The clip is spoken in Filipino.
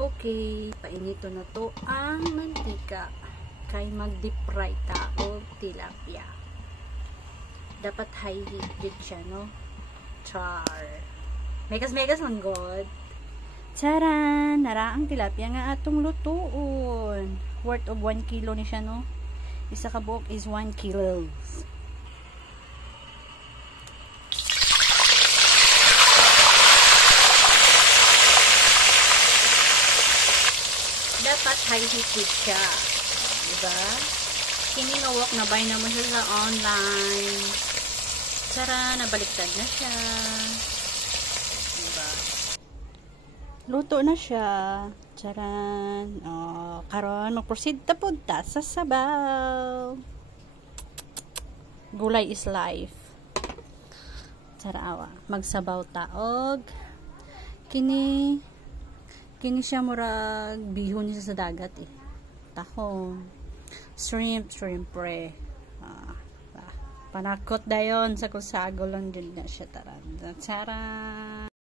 Okay, painito na to ang mantika kay mag-deep fry ta o tilapia. Dapat high heat din siya, no? Char. Megas man god. Charan! Naraang tilapia nga atong lutuon. Worth of 1 kilo ni siya, no? Isa ka buok is 1 kilos. Dapat high heat siya. Diba? Kiningawak na buy naman siya sa online. Tara, nabaliktad na siya. Diba? Luto na siya. Charan. Oh, karon mag-proceed ta pud ta sa sabaw. Gulay is life. Tara, magsabaw ta og kini siya murag bihon niya sa dagat eh. Tahong. Shrimp pre. Panakot dayon sa kusagol lang din na siya taran. Tara.